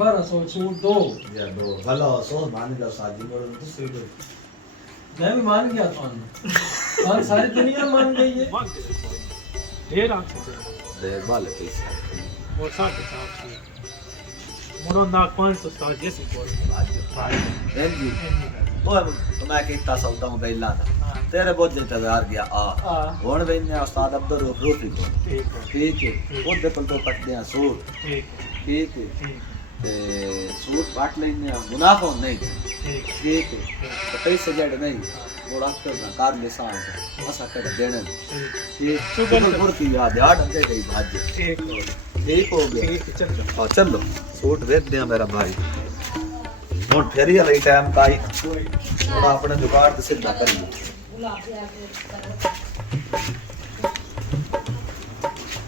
1200 suit दो या दो भला सो मान जा साजी बोल दूसरी को मैं भी मान गया था और सारी दुनिया मान गई है ढेर आंख दे बाल पैसे और साथ मोनो ना 500 स्टार जैसे बोल बहन जी वो मैं कहता सौदा हूं बेला था तेरे बहुत इंतजार गया आ हुन बेने उस्ताद अब्दुल रूफी को ठीक है ओदे पर तो पटदे हैं सूट ठीक है ते सूट पाट लेने मुनाफा नहीं ठीक है तो पैसे जड़ नहीं वो डॉक्टर ना कार ले सा ऐसा कर देने ये शुगर पूर्ति याद याद अंदर गई भाज ठीक हो गया चलो चलो सूट भेज दे मेरा भाई और फेरी वाली टाइम का ही थोड़ा अपने जुगाड़ से सिद्धा करिए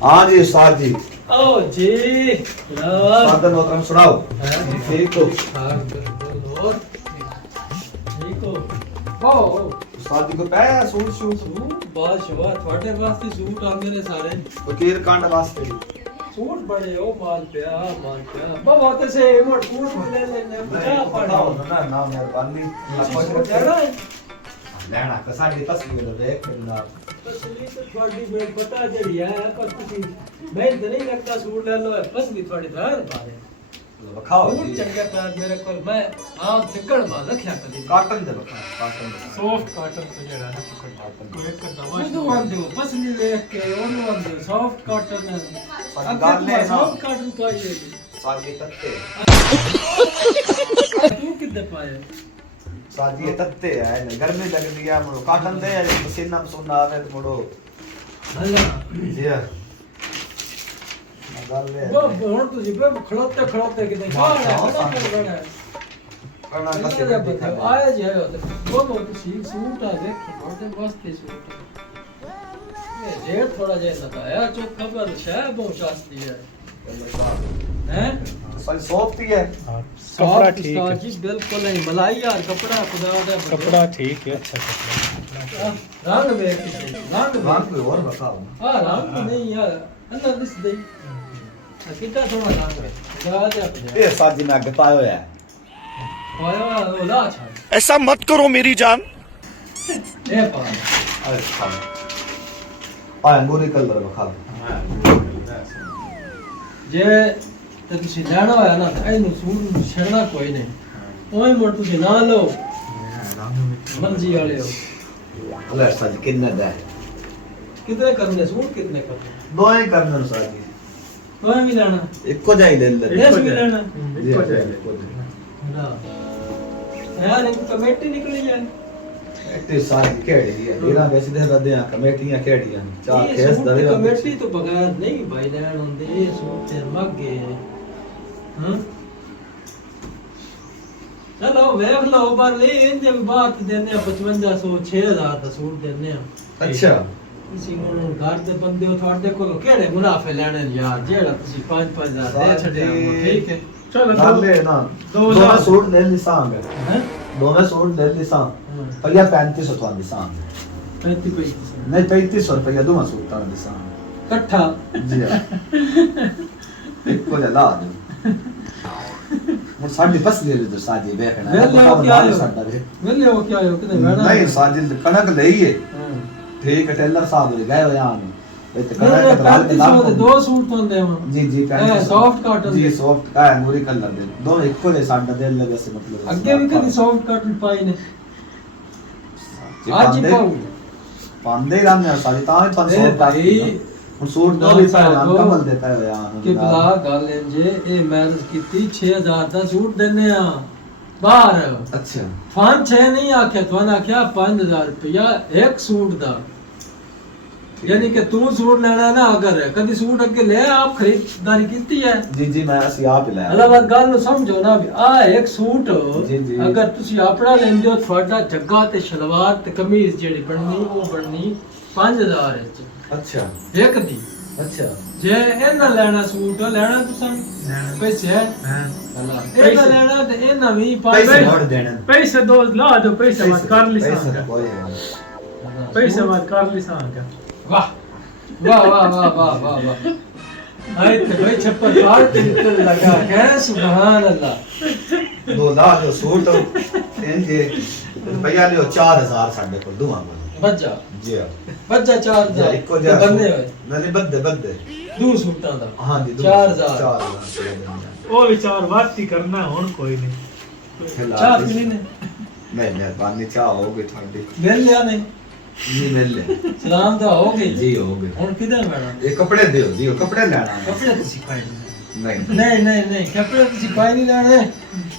हाँ जी उस्ताद जी ओ जी साधन वक्रम सुनाओ ठीक हो ठीक हो ओ उस्ताद जी को पै सूट शूट बहुत शुभ थोड़े वास्ते सूट आंदे ने सारे फकीर कांड वास्ते सूट बड़े ओ माल पे बहुत से मोट सूट ले लेने क्या बताओ ना ना मेहरबानी लेना लेना कसाडी तस्वीर देख ना तस्वीर तो थोड़ी में पता जड़ी है पर किसी मैं तो नहीं लगता सूट ले लो पसली थोड़ी धार पारे बखाओ सूट चंगे पैर मेरे को मैं आप चिकन मां रखया कदी काटन दे बखा काटन सॉफ्ट कॉटन तो जड़ा ना कोई एक दवा वो मान दो पसली देख के और मान दो सॉफ्ट कॉटन है गाल ले ना सॉफ्ट कॉटन तो ये साजी तत्ते तू कितने पाए साजी तत्ते है गर्मी लग रही है मुड़ो काटन दे पसीना पसीना आवे तो मुड़ो भला जी हां गाल ले वो बोल तो जी पे खड़ोते कितने बाहर है करना कैसे दिखा आया जी आया वो बहुत सूट आ देख बहुत मस्त सूट ये रेट थोड़ा जैसा था यार जो खबर शायद बहुत सस्ती है हैं सही सॉफ्ट ही है कपड़ा ठीक है जी बिल्कुल नहीं मलाई यार कपड़ा खुदा का कपड़ा ठीक है अच्छा कपड़ा रंग में रंग कोई और बताओ हां रंग नहीं यार अंदर दिस दे कितना थोड़ा रंग है ज्यादा ये साजी में आगे पायो है पाया ओला अच्छा ऐसा मत करो मेरी जान ए पा अरे खाओ आ अंगूरी कलर बखा जे ਤੇ ਤੁਸੀਂ ਲੈਣਾ ਹੋਇਆ ਨਾ ਇਹਨੂੰ ਸੂਟ ਛੱਡਣਾ ਕੋਈ ਨਹੀਂ ਉਹੀ ਮੋੜ ਤੁਸੀਂ ਨਾ ਲਓ ਮਰਜ਼ੀ ਵਾਲੇ ਹੋ अल्लाह साजी कितना दा कितने करने सूट कितने करने दो ही करने साजी तो भी लेना एको जाई ले ले देश भी लेना एको जाई एको जाई ना यार इनको कमेटी निकली जाए इतनी सारी केड़ी है इना वैसे दे रदे कमेटियां केड़ियां चार ये केस सूट दरे कमेटी तो बगैर नहीं भाई लेन होंदे ये सूट ते मगे हां चलो वेख लो पर ले इंजे बात देने 5500 6000 ਦਾ ਸੂਟ ਦਿੰਨੇ ਆ अच्छा ਤੁਸੀਂ ਹੁਣ ਘਰ ਦੇ ਬੰਦੇ ਹੋ ਤੁਹਾਡੇ ਕੋਲ ਕਿਹੜੇ ਮੁਨਾਫੇ ਲੈਣੇ ਨੇ ਯਾਰ ਜਿਹੜਾ ਤੁਸੀਂ 5-5000 ਦੇ ਛੱਡਿਆ ਠੀਕ ਹੈ चलो ना ले ना दो दो हजार। सूट ले लिसांग हैं दोनों सूट ले लिसांग भैया 3500 तो लिसांग 35 नहीं 3500 रुपया दोनों सूट ता लिसांग इकट्ठा जी हां एको ला दे और साडी बस ले तो साजी देखना वेले हो क्या आयो साडा वे वेले हो क्या आयो कितने वेड़ा नहीं साजी कणक लई है हां ठीक है टेलर साहब ले गए यहां वे तो नहीं कणक दराल के नाम दो सूट तो दे जी जी सॉफ्ट कॉटन जी सॉफ्ट का है मूरी कलर दे दोनों एको दे साडा दे लगे से मतलब ਅੱਗੇ ਵੀ ਕਦੀ ਸੌਫਟ ਕਾਟਨ ਪਾਈ ਨੇ ਅੱਜ ਹੀ ਪਾਉ पांदे ही रहने सारी ता ही 500 ए तक भाई और सूट दो भी पाए हम कमल देता है यार ਕਿ ਬਲਾ ਗੱਲ ਇੰਜੇ ਇਹ ਮੈਰਿਜ ਕੀਤੀ 6000 ਦਾ ਸੂਟ ਦਿੰਨੇ ਆ ਬਾਹਰ अच्छा ਫਾਨ 6 ਨਹੀਂ ਆਖਿਆ ਤੁਹਾਨੂੰ ਆਖਿਆ 5000 ਰੁਪਇਆ ਇੱਕ ਸੂਟ ਦਾ यानी कि तू सूट लेना ना अगर कभी सूट अगे ले आप खरीदारी कीती है जी जी मैं ਅਸੀਂ ਆਪ ਹੀ ਲੈ अलावा गल नु समझो ना भी आ एक सूट जी, जी। अगर ਤੁਸੀਂ ਆਪਣਾ ਲੈਂਦੇ ਹੋ ਤੁਹਾਡਾ ਜੱਗਾ ਤੇ ਸ਼ਲਵਾਰ ਤੇ ਕਮੀਜ਼ ਜਿਹੜੀ ਬਣਨੀ ਉਹ ਬਣਨੀ 5000 ਵਿੱਚ अच्छा ਇੱਕ ਦੀ अच्छा ਜੇ ਇਹਨਾਂ ਲੈਣਾ ਸੂਟ ਲੈਣਾ ਤੁਸੀਂ ਪੈਸੇ ਹੈ ਇਹਨਾਂ ਲੈਣਾ ਤੇ ਇਹਨਾਂ ਵੀ पैसे मोड़ देने पैसे दो ला दो पैसे मत कर ली पैसे सांग कोई है पैसे मत कर ली सांग वाह वाह वाह वाह वाह वाह वाह आए थे भाई छप्पर फाड़ के निकल लगा है सुभान अल्लाह 2 लाख जो सूट इंजे रुपया लियो 4000 साडे को दुआ को बच्चा जी बच्चा 4000 इको जा बंदे होए नहीं बद्दे दू सूटां दा हां जी 4000 ਉਹ ਵਿਚਾਰ ਵਾਤੀ ਕਰਨਾ ਹੁਣ ਕੋਈ ਨਹੀਂ चाह पीनी ने मैं मेहरबानी चाह हो गई थोड़ी मिल लिया नहीं जी मिल ले सलाम दा हो गई जी हो गए हुन किधर मैडम ये कपड़े दियो जी वो कपड़े लेना है कपड़े ਤੁਸੀਂ ਪਾਏ नहीं ਨਹੀਂ ਕੱਪੜੇ ਤੁਸੀਂ ਪਾਈ ਨਹੀਂ ਲੈਣੇ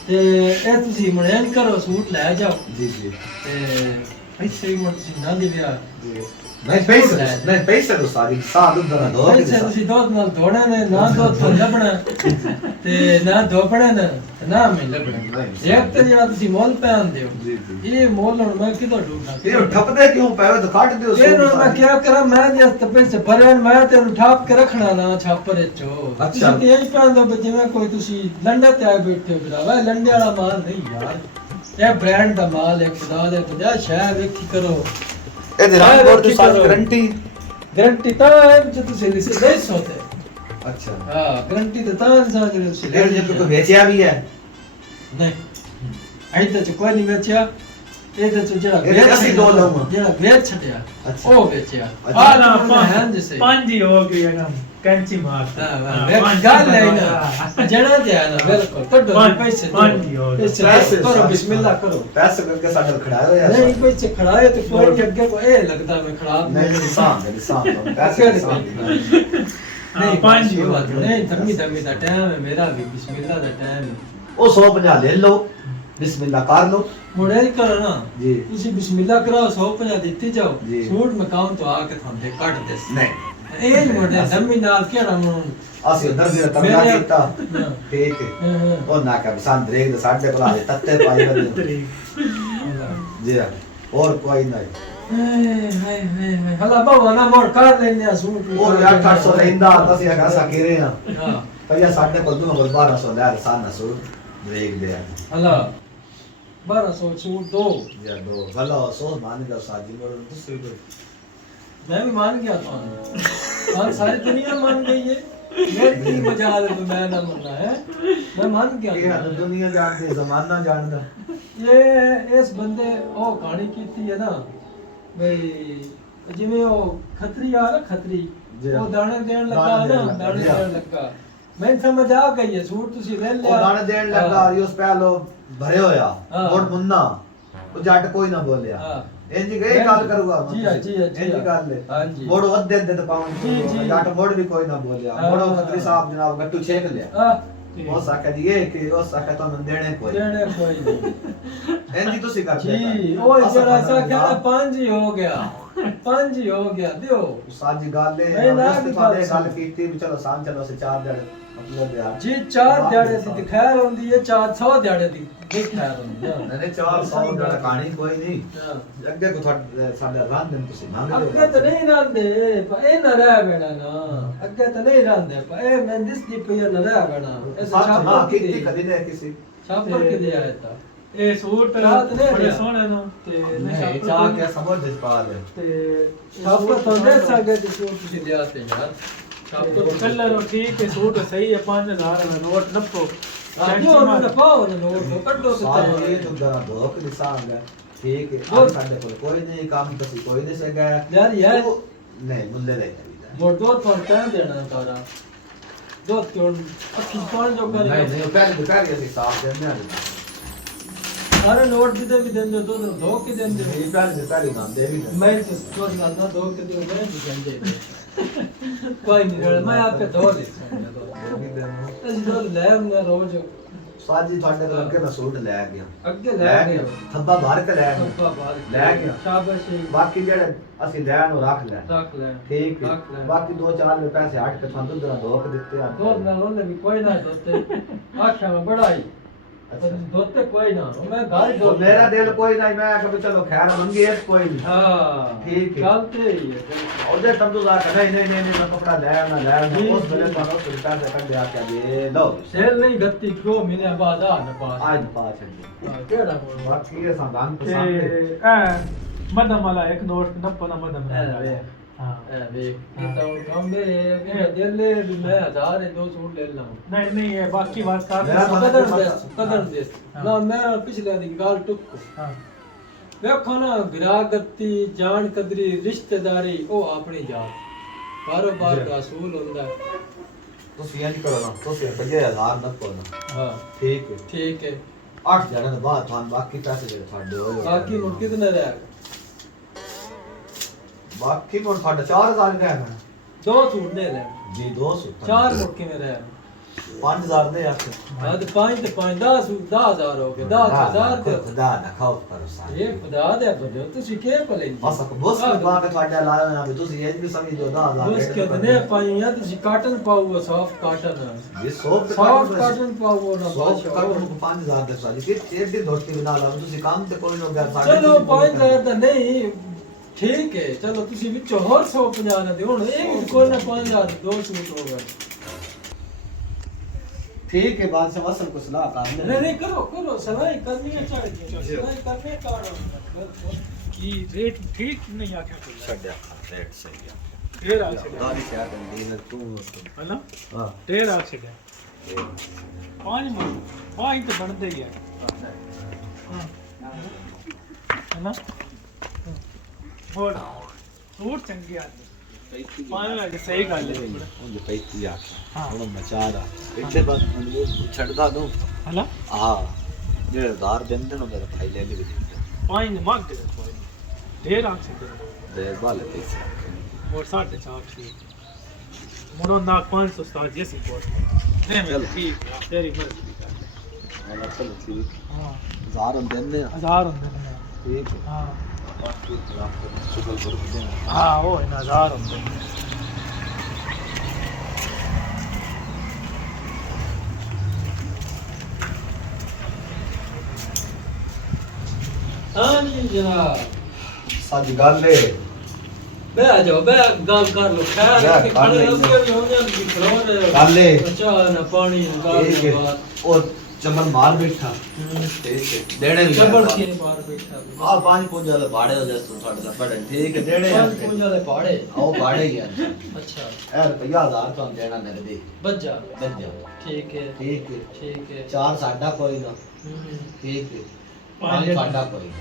ਤੇ ਇਹ ਤੁਸੀਂ ਮਣਿਆਨ ਕਰੋ ਸੂਟ ਲੈ ਜਾਓ जी जी ਤੇ ਪੈਸੇ ਵੀ ਮੋੜ ਤੁਸੀਂ ਨਾ ਦਿਵਿਆ जी नहीं पैसे तो सारी साथ उधर दो ਪੈਸੇ ਤੁਸੀਂ ਦੁੱਧ ਨਾਲ ਧੋਣਾ ਨੇ ਨਾ ਦੁੱਧ ਤੋਂ ਲੱਭਣਾ ਤੇ ਨਾ ਧੋਪਣਾ ਨਾ ਮੈਂ ਲੱਭਣਾ ਇੱਕ ਤੇ ਜਿਹੜਾ ਤੁਸੀਂ ਮੁੱਲ ਪੈਂਦੇ ਹੋ जी जी ਇਹ ਮੁੱਲ ਹੁਣ ਮੈਂ ਕਿਦੋਂ ਢੂੰਡਾਂ ये ठपदे क्यों पावे तो काट दियो ਇਹ ਹੁਣ ਮੈਂ ਕੀ ਕਰਾਂ ਮੈਂ ਜਿਸ ਤਪੇ ਸੇ ਭਰਨ ਮੈਂ ਤੈਨੂੰ ਠਾਪ ਕੇ ਰੱਖਣਾ ਨਾ ਛਾਪਰ ਵਿੱਚੋਂ ਅੱਛਾ। ਤੁਸੀਂ ਤੇ ਇਹ ਪਾਉਂਦੇ ਹੋ ਜਿਵੇਂ ਕੋਈ ਤੁਸੀਂ ਲੰਡੇ ਤੇ ਆਏ ਬੈਠੇ ਹੋ ਭਰਾਵਾ ਇਹ ਲੰਡੇ ਵਾਲਾ ਮਾਲ ਨਹੀਂ ਯਾਰ ਇਹ ਬ੍ਰਾਂਡ ਦਾ ਮਾਲ ਹੈ ਖੁਦਾ ਦੇ ਖੁਦਾ ਸ਼ਾਇਦ ਵੇਖੀ ਕਰੋ ए रंगपुर की सारी गारंटी गारंटी ਤਾਂ ਹੈ ਜੇ ਤੁਸੀਂ ਲਿਸੇ ਦੇ ਸੋਤੇ अच्छा ਹਾਂ ਗਾਰੰਟੀ ਤਾਂ ਸਾਂ ਜਿਹੜੇ ਤੁਸੀਂ ये जो कोई बेचिया भी है ਨਹੀਂ ਅਹੀਂ ਤਾਂ ਕੋਈ ਨਹੀਂ ਵੇਚਿਆ ਇਹ ਤਾਂ ਜਿਹੜਾ ਇਹ ਅਸੀਂ ਦੋ ਲਵਾਂ। ਜਿਹੜਾ ਵੇਚ ਛੱਡਿਆ ਅੱਛਾ। ਉਹ ਵੇਚਿਆ ਅੱਛਾ। ਆ ਨਾ ਹੈ ਜਿਸੇ ਪੰਜ ਹੀ ਹੋ ਗਏ ਨਾ ਕੈਂਚੀ ਮਾਰ ਗੱਲ ਹੈ ਨਾ ਜਣਾ ਤੇ ਆ ਨਾ ਬਿਲਕੁਲ ਕੱਢੋ ਪੈਸੇ ਪੈਸੇ ਕਰੋ ਬਿਸਮਿਲ੍ਲਾ ਕਰੋ पैसे करके साडे खड़ाए हो यार ਨਹੀਂ ਪੈਸੇ ਖੜਾਏ ਤੇ ਕੋਈ ਨਹੀਂ ਅੱਗੇ को ਇਹ ਲੱਗਦਾ ਮੈਂ ਖਰਾਬ नहीं निशान पैसे निशान ਨਹੀਂ ਪੰਜ ਹੀ ਹੋ ਨਹੀਂ ਧਮੀ ਦਾ ਟਾਈਮ ਹੈ ਮੇਰਾ ਵੀ ਬਿਸਮਿਲ੍ਲਾ ਦਾ ਟਾਈਮ ਹੈ ਉਹ 150 ਲੈ ਲਓ ਬਿਸਮਿਲ੍ਲਾ ਕਰ ਲਓ ਮੁੜੇ ਹੀ ਕਰੋ ਨਾ ਜੀ ਤੁਸੀਂ ਬਿਸਮਿਲ੍ਲਾ ਕਰਾਓ 150 ਦਿੱਤੀ ਜਾਓ ਜੀ। ਸੂਟ ਮਕਾਮ ਤੋਂ ਆ ਕੇ ਤੁਹਾਨੂੰ ਕੱਢ ਦੇ ਨਹੀਂ ਇਹ ਨਹੀਂ ਮੁੜੇ ਧਮੀ ਨਾਲ ਕਿਹੜਾ ਮੂੰ ਅਸੀਂ ਉਧਰ ਜਿਹੜਾ ਤਰਲਾ ਕੀਤਾ ਠੀਕ ਹੈ ਉਹ ਨਾ ਕਰ ਸਾਂ ਦਰੇਗ ਦੇ ਸਾਡੇ ਕੋਲ ਆਲੇ ਤੱਤੇ ਪਾਈ ਬੰਦੇ ਜੀ ਹੋਰ ਕੋਈ ਨਹੀਂ ਹਾਏ ਹਲਾ ਬਾਬਾ ਨਾ ਮੋੜ ਕਰ ਲੈਣੇ ਆ ਸੂਟ ਉਹ ਯਾਰ 800 ਲੈਂਦਾ ਅਸੀਂ ਹੈਗਾ ਸਕੀਰੇ ਆ ਹਾਂ ਭਈਆ ਸਾਡੇ ਕੋਲ ਤੋਂ 1200 ਲੈ ਸਾਨਾ ਸੂ ਦਰੇਗ ਦੇ ਹਲਾ 1200 ਸੂਟ ਦੋ ਯਾ ਦੋ ਭਲਾ ਸੋਸ ਮਾਨ ਦਾ ਸਾਜੀ ਮੋੜ ਤੁਸੀਂ ਕੋਈ मैं भी मान गया था सारी दुनिया मान गई है मेरी की मजाल है तो मैं ना मानना है मैं मान गया ਇਹ ਹੱਦ ਦੁਨੀਆ ਜਾਣਦੀ ਜ਼ਮਾਨਾ ਜਾਣਦਾ ये इस बंदे ओ कहानी की थी है ना भाई जिਵੇਂ ਉਹ ਖੱਤਰੀ ਆ ਨਾ ਖੱਤਰੀ ਉਹ ਦਾਣੇ ਦੇਣ ਲੱਗਾ ਨਾ ਦਾਣੇ ਦੇਣ ਲੱਗਾ ਮੈਂ ਸਮਝ ਆ ਗਈ ਹੈ ਸੂਟ ਤੁਸੀਂ ਲੈ ਲਿਆ ਉਹ ਦਾਣੇ ਦੇਣ ਲੱਗਾ ਉਸ ਪਹਿਲੋ ਭਰੇ ਹੋਇਆ ਮੋੜ ਮੁੰਨਾ ਉਹ ਜੱਟ ਕੋਈ ਨਾ ਬੋਲਿਆ ਇੰਜ ਗਏ ਗੱਲ ਕਰੂਗਾ ਜੀ ਜੀ ਇੰਜ ਗੱਲ ਹੈ ਹਾਂਜੀ ਮੋੜ ਅੱਧੇ ਅੱਧੇ ਤੇ ਪਾਉਂ ਜੀ। ਜੱਟ ਮੋੜ ਵੀ ਕੋਈ ਨਾ ਬੋਲਿਆ ਮੋੜੋ ਖੱਤਰੀ ਸਾਹਿਬ ਜਨਾਬ ਗੱਟੂ ਛੇਕ ਲਿਆ ਉਹ ਸਾਕਾ ਜੀ ਇਹ ਕਿ ਉਹ ਸਾਕਾ ਤੁਹਾਨੂੰ ਦੇਣੇ ਕੋਈ ਇੰਜ ਤੁਸੀਂ ਕਰਦੇ ਜੀ ਉਹ ਜਿਹੜਾ ਸਾ ਕਹਿੰਦਾ 5 ਹੀ ਹੋ ਗਿਆ 5 ਹੀ ਹੋ ਗਿਆ ਦਿਓ ਸਾਜੀ ਗੱਲ ਹੈ ਮੈਂ ਨਾ ਉਸ ਤੇ ਤੁਹਾਡੇ ਗੱਲ ਕੀਤੀ ਵੀ ਚਲੋ ਸਾਂ ਚਲੋ ਅਸੀਂ 4 ਦਿਨ ਮਤਲਬ ਯਾਰ ਜੀ 4 ਦਿਹਾੜੇ ਦੀ ਤੇ ਖੈਰ ਹੁੰਦੀ ਹੈ 400 ਦਿਹਾੜੇ ਦੀ ਨਹੀਂ ਖੈਰ ਹੁੰਦੀ ਹੈ ਨਹੀਂ 400 ਦਾ ਕਹਾਣੀ ਕੋਈ ਨਹੀਂ ਅੱਗੇ ਕੋ ਤੁਹਾਡੇ ਸਾਡਾ ਰਾਂ ਦਿਨ ਤੁਸੀਂ ਮੰਗਦੇ ਅੱਗੇ ਤਾਂ ਨਹੀਂ ਰਹਿੰਦੇ ਪਰ ਇਹ ਨਾ ਰਹਿ ਬੈਣਾ ਨਾ ਅੱਗੇ ਤਾਂ ਨਹੀਂ ਰਹਿੰਦੇ ਪਰ ਇਹ ਮੈਂ ਦਿਸ ਦੀ ਪਈ ਨਾ ਰਹਿ ਬੈਣਾ ਇਹ ਹਾਂ ਕੀਤੀ ਕਦੀ ਨਹੀਂ ਕਿਸੇ ਛਾਪਰ ਕੇ ਦਿਆ ਹੈ ਤਾਂ ਇਹ ਸੂਟ ਰਾਤ ਨੇ ਬੜੇ ਸੋਹਣੇ ਨੇ ਤੇ ਨਹੀਂ ਚਾਹ ਕੇ ਸਮਝ ਦੇ ਪਾ ਲੈ ਤੇ ਛਾਪਰ ਤੋਂ ਦੇ ਸਕਦੇ ਜਿਸ ਨੂੰ ਤੁਸੀਂ ਲਿਆ ਤੇ ਯਾਰ ਕਲਰ ਠੀਕ ਹੈ ਸੂਟ ਸਹੀ ਹੈ 5000 ਦਾ ਨੋਟ ਨੱਪੋ ਆਜੋ ਉਹਨਾਂ ਦਾ ਪਾਓ ਨਾ ਨੋਟ ਕੱਢੋ ਸਾਰੇ ਤੇ ਤੋਂ ਦਾ ਧੋਕ ਨਿਸ਼ਾਨ ਹੈ ਠੀਕ ਹੈ ਸਾਡੇ ਕੋਲ ਕੋਈ ਨਹੀਂ ਕੰਮ ਤੁਸੀਂ ਕੋਈ ਨਹੀਂ ਸਗਾ ਯਾਰ ਨਹੀਂ ਮੁੱਲੇ ਲੈ ਚਾਹੀਦਾ ਮੋੜ ਦੋ ਤੋਂ ਕਹਿ ਦੇਣਾ ਤਾਰਾ ਦੋ ਕਿਉਂ ਅੱਖੀ ਪਾਣ ਜੋ ਕਰ ਨਹੀਂ ਨਹੀਂ ਪਹਿਲੇ ਦੁਕਾਨ ਕੇ ਸਾਫ ਦੇਣੇ ਆ ਸਾਰੇ ਨੋਟ ਵੀ ਦਿੰਦੇ ਦੋ ਕੇ ਦਿੰਦੇ ਇਹ ਪਹਿਲੇ ਦੁਕਾਨ ਨਾ ਦੇ ਵੀ ਮੈਂ ਤੇ ਸੋਚ ਕਰਦਾ ਦੋ ਕੇ ਦਿਓ ਮੈਂ ਨਹੀਂ ਕਹਿੰਦੇ ਕੋਈ ਨਹੀਂ ਮੈਂ ਆਪੇ ਦੋ ਦੇ ਅਸੀਂ ਦੋ ਲੈ ਆਉਂਦੇ ਰੋਜ਼ ਸਾਜੀ ਤੁਹਾਡੇ ਕੋਲ ਅੱਗੇ ਮੈਂ ਸੂਟ ਲੈ ਗਿਆ ਅੱਗੇ ਲੈ ਗਏ ਥੱਬਾ ਭਰ ਕੇ ਲੈ ਗਿਆ ਲੈ ਗਿਆ ਸ਼ਾਬਾਸ਼ ਬਾਕੀ ਜਿਹੜੇ ਅਸੀਂ ਲੈਣ ਉਹ ਰੱਖ ਲੈ ਰੱਖ ਲੈ ਠੀਕ ਹੈ ਬਾਕੀ 2-4 ਰੁਪਏ ਪੈਸੇ ਹਟ ਕੇ ਤੁਹਾਨੂੰ ਦੁੱਧ ਧੋਕ ਦਿੱਤੇ ਆ ਦੋ ਨਾਲ ਉਹਨੇ ਵੀ ਕੋਈ ਨਾ ਦੋਤੇ ਆਖਿਆ ਮੈਂ ਬੜਾਈ ਦੋਤੇ ਕੋਈ ਨਾ ਮੈਂ ਘਰ ਦੋ ਮੇਰਾ ਦਿਲ ਕੋਈ ਨਹੀਂ ਮੈਂ ਕਹਾਂ ਚਲੋ ਖੈਰ ਮੰਗੀ ਇਸ ਕੋਈ ਨਹੀਂ ਹਾਂ ਠੀਕ ਹੈ ਚਲਤੇ ਹੀ ਹੈ ਉਹਦੇ ਤੰਦੂ ਦਾ ਨਹੀਂ ਮੈਂ ਕਪੜਾ ਲੈ ਆਉਣਾ ਉਸ ਵੇਲੇ ਤੁਹਾਨੂੰ ਸੁਲਤਾਨ ਦੇ ਕੰਡੇ ਆ ਕੇ ਦੇ ਲਓ ਸੇਲ ਨਹੀਂ ਗੱਤੀ ਕਿਉਂ ਮਹੀਨੇ ਬਾਅਦ ਆ ਨਾ ਪਾਸ ਅੱਜ ਪਾਸ ਹੈ ਕਿਹੜਾ ਬਾਕੀ ਇਹ ਸੰਦਾਨ ਤੇ ਪਸੰਦ ਹੈ ਇਹ ਮਦਮ ਵਾਲਾ ਇੱਕ ਨੋਟ ਨੱਪੋ ਨਾ ਮਦਮ ਹਾਂ ਵੇਖ ਕਿਤਾ ਹੁਣ ਕੰਮ ਮੇਰੇ ਦਿਲ ਵੀ ਮੈਂ 1000 ਦੇ 2 ਸੂਟ ਲੈ ਲਾਂ ਨਹੀਂ ਨਹੀਂ ਇਹ ਬਾਕੀ ਬਾਤ ਕਰ ਮੇਰਾ ਕਦਰ ਦੇ ਨਾ ਮੈਂ ਪਿਛਲੇ ਦੀ ਗੱਲ ਟੁੱਕ ਹਾਂ ਵੇਖੋ ਨਾ ਵਿਰਾਗਤੀ ਜਾਣ ਕਦਰੀ ਰਿਸ਼ਤੇਦਾਰੀ ਉਹ ਆਪਣੀ ਜਾਨ ਕਾਰੋਬਾਰ ਦਾ ਅਸੂਲ ਹੁੰਦਾ ਤੁਸੀਂ ਇੰਜ ਕਰੋ ਨਾ ਤੁਸੀਂ 5000 ਨਾ ਪਾਉਣਾ ਹਾਂ ਠੀਕ ਹੈ 8 ਜਣਾਂ ਦੇ ਬਾਅਦ ਤੁਹਾਨੂੰ ਬਾਕੀ ਪੈਸੇ ਜਿਹੜੇ ਤੁਹਾਡੇ ਹੋਏ ਬਾਕੀ ਮੁੜ ਕਿਤਨੇ ਰਹਿ ਬਾਕੀ ਮੁੜ ਤੁਹਾਡਾ 4000 ਰਹਿ ਜਾਣਾ 2 ਸੂਟ ਲੈ ਲੈ ਜੀ 200 4 ਮੁੜ ਕਿਵੇਂ ਰਹਿ 5000 ਦੇ ਆਖੇ ਹਾਂ ਤੇ 5 ਤੇ 5 10 10000 ਹੋ ਗਏ 10000 ਦੇ ਖੁਦਾ ਦਾ ਖੌਫ ਕਰੋ ਸਾਰੇ ਇਹ ਖੁਦਾ ਦੇ ਬੰਦੇ ਤੁਸੀਂ ਕੀ ਭਲੇ ਬਸ ਬਸ ਬਾ ਕੇ ਤੁਹਾਡਾ ਲਾਇਆ ਨਾ ਵੀ ਤੁਸੀਂ ਇਹ ਵੀ ਸਮਝੋ 10000 ਉਸ ਕੇ ਨੇ ਪਾਈਆਂ ਤੁਸੀਂ ਕਾਟਨ ਪਾਓ ਸਾਫ ਕਾਟਨ ਇਹ ਸੋਪ ਸਾਫ ਕਾਟਨ ਪਾਓ ਨਾ ਸੋਪ ਬਾਦਸ਼ਾਹ ਕਾਟਨ ਨੂੰ 5000 ਦੇ ਸਾਜੀ ਕਿ ਇਹ ਦੀ ਧੋਤੀ ਬਣਾ ਲਾ ਤੁਸੀਂ ਕੰਮ ਤੇ ਕੋਈ ਨਾ ਗਿਆ ਚਲੋ 5000 ਦਾ ਨਹੀਂ ਠੀਕ ਹੈ ਚਲੋ ਤੁਸੀਂ ਵਿੱਚੋਂ ਹੋਰ 150 ਨਾ ਦਿਓ ਹੁਣ ਇਹ ਵੀ ਕੋਈ ਨਾ 5000 2 ਸੂਟ ਹੋ ਗਏ ठीक है बाद से वसल को सलाह कर नहीं नहीं करो सलाह करनी है चाहिए सलाह करने का की रेट ठीक नहीं आखे कोई छड्या रेट सही है ढेर आ छड्या दादी क्या करनी है तू है ना हां ढेर आ छड्या 5 मन 5 तो बनते ही है है ना और चंगे आदमी 5 ਲੱਗ ਸਹੀ ਗੱਲ ਹੈ ਉਹਦੇ ਪੈਤੀ ਆ ਹਾਂ। ਹੁਣ ਮਚਾਰਾ ਇੱਥੇ ਬਸ ਮੈਨੂੰ ਛੱਡਦਾ ਦੂੰ ਹਲਾ ਹਾਂ ਜਿਹੜੇ ਉਧਾਰ ਦਿੰਦੇ ਨੇ ਮੇਰੇ ਭਾਈ ਲੈ ਲਈ 5 ਮੰਗ ਦੇ ਕੋਈ ਢੇਰ ਆ ਛੱਡਿਆ ਦੇ ਬਾਲੇ ਪੈਸੇ और 4.5 ठीक मुड़ो ना 500 उस्ताद जैसी कोट नहीं चलो। मैं ठीक है तेरी मर्जी ਮੈਂ ਚਲ ਠੀਕ हां ਉਧਾਰ ਦਿੰਦੇ ਆ 1000 ਹੁੰਦੇ ਨੇ ਠੀਕ हां ਬਾਕੀ ਖਿਲਾਫ ਸੁਗਲ ਕਰਦੇ ਆ हां वो 1000 ਹੁੰਦੇ ਨੇ हाँ जी जनाब ਸੱਚ ਗੱਲ ਏ बे आ जाओ बे गाल कर लो खैर बे, कि कर खड़े ले। रस्ते में हो जान की खड़ोर कर ले। चाह ना पानी ना गाल ठीक ना है बात और चमन मार बैठा ठीक है देने भी चबड़ के बाहर बैठा आ पांच पूंज वाले भाड़े हो जैसे थोड़े सा बड़े ठीक है देने पांच पूंजा दे पहाड़े आओ भाड़े ही है अच्छा ए रुपया 1000 तो हम देना मेरे दे बज्जा बच जा ठीक है ठीक है ठीक है चार साडा कोई ना हम्म। ठीक है पांच पांच साडा कोई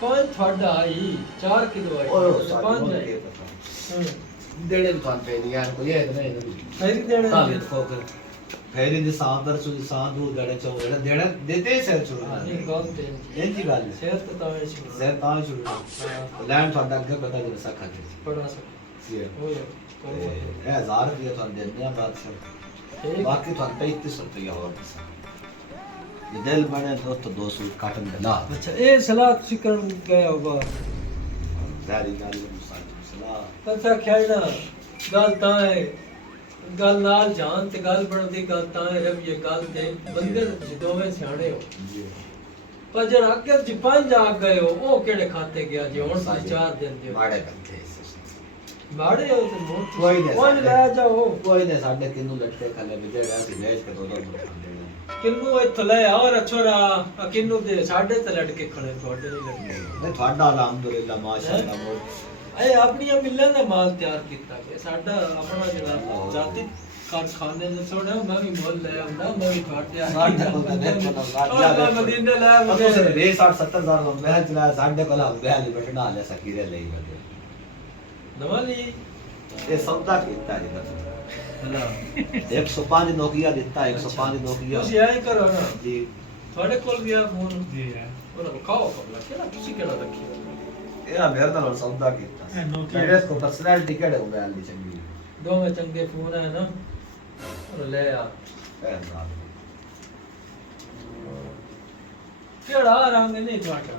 पांच थोड़ा आई चार की दवाई और पांच साडा आई देने भी थान पे दिया कोई है नहीं खैर देने ताले को फिर इन सांबर सु सांदू गड़े चो देने देते ही सर छुड़ना ये गल ते ਇਹ ਕੀ ਗੱਲ ਹੈ सेहत तो तावे शुरू ਜ਼ਹਿਰ ਤਾਂ ਛੁੱਟਣਾ ਲੈਣ ਤੁਹਾਡਾ ਅੱਗੇ ਪਤਾ ਜਿਵੇਂ ਸਖਾ ਕੇ पड़ा सक ਸੀ हो या करो ਇਹ 1000 ਰੁਪਏ ਤੁਹਾਨੂੰ ਦਿੰਦੇ ਆ ਬਾਅਦ ਸੇ ठीक ਬਾਕੀ ਤੁਹਾਨੂੰ 3500 ਰੁਪਏ ਹੋਰ ਜੇ ਦਿਲ ਬਣੇ ਤਾਂ 2 ਸੂਟ ਕਾਟਨ ਦੇ ਲਾ अच्छा ए सलाह चिकन गया होगा ਜ਼ਾਰੀ ਗੱਲ ਸਲਾਹ पता खेलना गल ता है गल नाल जान ते गल बनदी गल ता है रब ये गल ते बंदे दोवें सियाणे हो ਜੀ पर जर अगे जी 5 आ गए हो ओ केड़े खाते गया जी हुन तुसीं 4 दिन दियो ਮਾੜੇ ਬੰਦੇ बाड़े हो ते मोट कोई नहीं कोई ले जाओ ਕੋਈ ਨੇ ਸਾਡੇ ਕਿੰਨੂ ਲੱਟੇ ਖੱਲੇ ਵੀ ਜਿਹੜੇ ਅਸੀਂ ਵੇਚ ਕੇ ਦੋ ਖਾਂਦੇ ਨੇ किन्नू इत्थों ले और छोरा किन्नू दे साडे ते लटके खड़े थोड़े नहीं लटके ਨਹੀਂ ਤੁਹਾਡਾ ਅਲਹਮਦੁਲਿਲਾ ਮਾਸ਼ਾਅੱਲਾ ਬਹੁਤ ਇਹ ਆਪਣੀਆਂ ਮਿੱਲਾਂ ਦਾ ਮਾਲ ਤਿਆਰ ਕੀਤਾ ਕਿ ਸਾਡਾ ਆਪਣਾ ਜਿਹੜਾ ਜਾਤੀ ਕਾਰਖਾਨੇ ਦੇ ਥੋੜਾ ਮੈਂ ਵੀ ਮੁੱਲ ਲੈ ਆਉਂਦਾ ਮੈਂ ਵੀ ਘਾਟਿਆ ਸਾਡੇ ਕੋਲ ਤਾਂ ਨਹੀਂ ਪਤਾ ਮੈਂ ਮਦੀਨੇ ਲੈ ਪਤਾ ਆਉਂਦਾ ਸੇ 20 60 70000 ਦਾ ਮੈਂ ਚਲਾ ਸਾਡੇ ਕੋਲ ਆ ਗਿਆ ਨਹੀਂ ਬਟਣਾ ਲੈ ਸਕੀਰੇ ਲਈ ਬਦੇ ਨਵਾਂ ਲਈ ਇਹ ਸੌਦਾ ਕੀਤਾ ਜੀ ਬਸ ਹਲਾ 105 ਨੋਕੀਆ ਦਿੱਤਾ 105 ਨੋਕੀਆ ਤੁਸੀਂ ਐਂ ਕਰੋ ਨਾ ਜੀ ਤੁਹਾਡੇ ਕੋਲ ਗਿਆ ਫੋਨ जी है ਉਹਨਾਂ ਨੂੰ ਖਾਓ ਕਬਲਾ ਕਿਹੜਾ ਤੁਸੀਂ ਕਿਹੜਾ ਰੱਖਿਆ ਇਹ ਮੇਰੇ ਨਾਲ ਸੌਦਾ ਕੀਤਾ ਇਹ ਨੋਕੀਆ। ਮੇਰੇ ਕੋ ਪਰਸਨੈਲਿਟੀ ਕਿਹੜੇ ਹੋ ਗਿਆ ਦੀ ਚੰਗੀ ਦੋਵੇਂ ਚੰਗੇ ਫੋਨ ਹੈ ਨਾ ਉਹ ਲੈ ਆ ਇਹ ਨਾਲ ਕਿਹੜਾ ਰੰਗ ਨਹੀਂ ਤੁਹਾਡਾ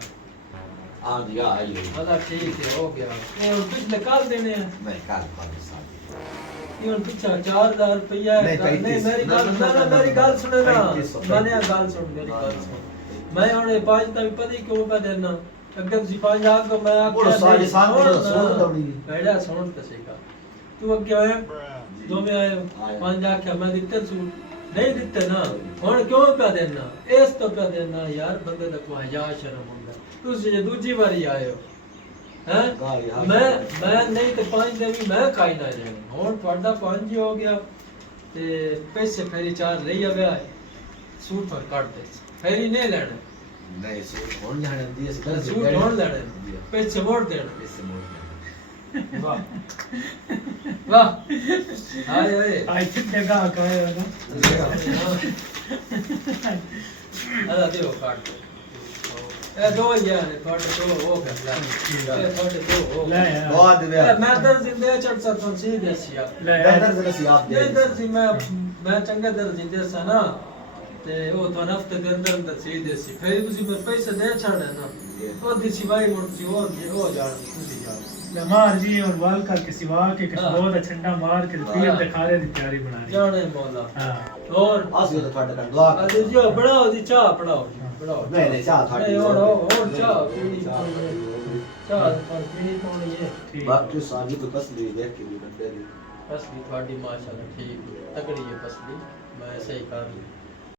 ਆ ਜੀ ਆ ਆਈ ਹਲਾ ਠੀਕ ਹੈ ਹੋ ਗਿਆ ਇਹ ਹੁਣ ਪਿਛਲੇ ਕੱਲ ਦੇਣੇ ਆ ਮੈਂ ਕੱਲ ਪਾਣੀ ਸਾਥ ਇਹ ਹੁਣ ਪਿੱਛਾ 4000 ਰੁਪਇਆ ਨਹੀਂ, ਨਹੀਂ ਪੈਂतीस। ਮੇਰੀ ਗੱਲ ਨਾ, ਨਾ, ਮੇਰੀ ਗੱਲ ਸੁਣੇ ਨਾ 3500 ਮੈਨੇ ਆ ਗੱਲ ਸੁਣ ਮੇਰੀ ਗੱਲ ਸੁਣ ਮੈਂ ਹੁਣ ਇਹ ਪੰਜ ਤਾਂ ਵੀ ਪਤਾ ਹੀ ਕਿਉਂ ਪਾ ਦੇਣਾ ਅੱਗੇ ਤੁਸੀਂ ਪੰਜ ਆ ਕੇ ਮੈਂ ਆ ਬੋਲੋ ਸਾਜੀ ਸਾਹ ਸੁਣ ਦਵੜੀ ਬੈਠਾ ਸੁਣ ਤੇ ਸੇਕਾ ਤੂੰ ਅੱਗੇ ਆਇਆ ਦੋਵੇਂ ਆਏ ਆਏ। ਪੰਜ ਆਖਿਆ ਮੈਂ ਦਿੱਤੇ ਸੂਟ ਨਹੀਂ ਦਿੱਤੇ ਨਾ ਹੁਣ ਕਿਉਂ ਪਿਆ ਦੇਣਾ ਇਸ ਤੋਂ ਪਿਆ ਦੇਣਾ ਯਾਰ ਬੰਦੇ ਦਾ ਕੋਈ ਹਯਾ ਸ਼ਰਮ ਹੁੰਦਾ ਤੁਸੀਂ ਜੇ ਦੂਜੀ ਵਾਰੀ ਆਏ ਹੋ ਹੈ ਗਾਲੀ ਹਾਂ। ਮੈਂ ਨਹੀਂ ਤੇ 5 ਦੇ ਵੀ ਮੈਂ ਖਾਈ ਨਾ ਜਾਣੀ ਹੁਣ ਤੁਹਾਡਾ 5 ਹੀ ਹੋ ਗਿਆ ਤੇ ਪੈਸੇ ਫੇਰੀ 4 ਲਈ ਆਵੇ ਸੂਟ ਪਰ ਕੱਟ ਦੇ ਫੇਰੀ ਨਹੀਂ ਲੈਣਾ ਨਹੀਂ ਸੂਟ ਹੁਣ ਲੈਣ ਦੀ ਅਸੀਂ ਸੂਟ ਹੁਣ ਲੈਣੇ ਪੈਸੇ ਮੋੜ ਦੇਣਾ ਇਸ ਮੋੜ वाह ਵਾਹ ਹਾਏ ਓਏ आई कितने का आया ना ਅਦਾ ਦਿਓ ਕੱਟ ਇਹ ਦੋ ਹੀ ਆ ਨੇ ਤੁਹਾਡੇ ਦੋ ਹੋ ਗਿਆ ਇਹ ਤੁਹਾਡੇ ਦੋ ਹੋ لا ਗਏ। यार ਬਹੁਤ ਦਿਆ ਮੈਂ ਦਰ ਜ਼ਿੰਦੇ ਚੜ ਸਕਦਾ ਸੀ ਦੇਸੀਆ لا यार ਬਹਿਤਰ ਜ਼ਰਾ ਸੀ ਆਪ ਦੇ ਇਹ ਦਰ ਸੀ ਮੈਂ ਚੰਗਾ ਦਰ ਜ਼ਿੰਦੇ ਸਾ ਨਾ ਤੇ ਉਹ ਤਾਂ ਹਫਤੇ ਦੇ ਅੰਦਰ ਸੀ ਦੇਸੀ ਫਿਰ ਤੁਸੀਂ ਮੇਰੇ ਪੈਸੇ ਦੇ ਛੱਡਣਾ ਨਾ ਉਹ ਦੀ ਸਿਵਾਈ ਮੁੜ ਸੀ ਉਹ ਜਾਣ ਤੁਸੀਂ ਜਾਣ मार जी और वाल का के सिवा के बहुत ठंडा मार के फिर दिखारे दी तैयारी बना रही ਜਾਣੇ ਮੌਲਾ हां ਹੋਰ ਅਸੀਂ ਤਾਂ ਤੁਹਾਡੇ ਨਾਲ ਦੁਆ ਅਦੇ ਜੀ ਬਣਾਓ ਦੀ ਚਾਹ ਬਣਾਓ ਬਣਾਓ ਨਹੀਂ ਨਹੀਂ ਚਾਹ ਤੁਹਾਡੀ ਹੋਰ ਚਾਹ ਪੀਣੀ ਚਾਹ ਪਰ ਪੀਣੀ ਪਾਉਣੀ ਹੈ ठीक ਬਾਕੀ ਸਾਜੀ ਤੋਂ ਤਸਲੀ ਦੇਖ ਕੇ ਵੀ ਬੰਦੇ ਦੀ ਬਸ ਵੀ ਤੁਹਾਡੀ ਮਾਸ਼ਾਅੱਲਾ ਠੀਕ ਤਕੜੀ ਹੈ ਬਸ ਵੀ ਮੈਂ ਸਹੀ ਕਰ ਲਈ